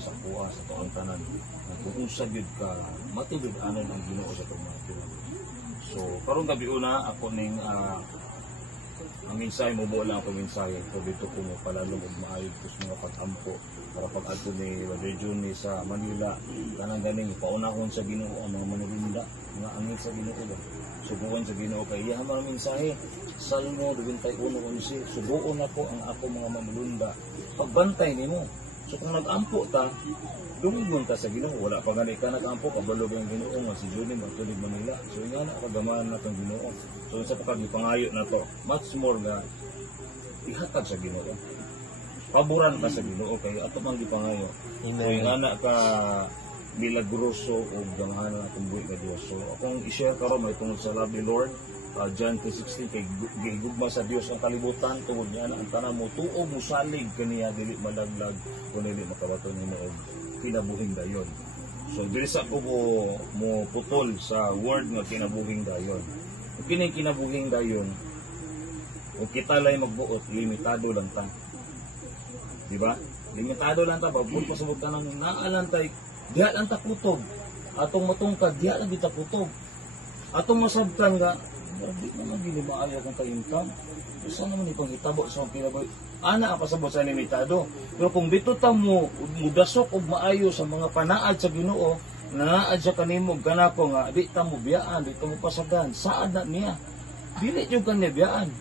sa kuha sa taong tanan. Kung unsa gyud ka matibig-anon ang Ginoo sa atong mga kinabuhi. So karong gabi una ako ning ang mensahe mo lang ako mensahe ko dito ko mo palalong og maayo kus mga pag-ampo para pag-adto ni Brother Johnny sa Manila kanang ganing paunahon sa Ginoo ang mga manulinda nga angin sa Ginoo ba subuon sa Ginoo kay iya man mensahe Salmo 21:11 subuon ako ang ako mga manulunda pagbantay nimo so kung nag-ampo ta dumigon ka sa Ginoo wala pa gani ka nag-ampo kabalo ang Ginoo nga si Johnny magtulig Manila so nga na kagamahan natong Ginoo so sa pagpangayo na to much more nga ihatag sa Ginoo paboran ka sa Ginoo kay ato man gipangayo so nga na ka milagroso o gamahan na atong buhi ka Dios so akong i-share karon may tungod sa love ni Lord John 3:16 kay gigugma sa Dios ang kalibutan tungod niya ang tanan mo tuo mo salig kaniya dili malaglag kun dili makabaton nimo og kinabuhing dayon. So dili sa ko mo putol sa word nga kinabuhing dayon. Kung kini kinabuhing dayon, o kita lay magbuot limitado lang ta. Di ba? Limitado lang ta pagpun pasabot ka nang naalantay diha lang ta kutob. Atong matungkad diha lang kita kutob. Atong masabtan nga di naman gini maayo kung ka-income. Isa naman ipangitabo sa mga kinabuhi. Ana ang pasabot sa limitado. Pero kung dito ta mo mudasok og maayo sa mga panaad sa Ginoo, nanaad sa kanimo ganako nga di ta mo biyaan, di ta mo pasagan, saad na niya. Dili jud kanya biyaan.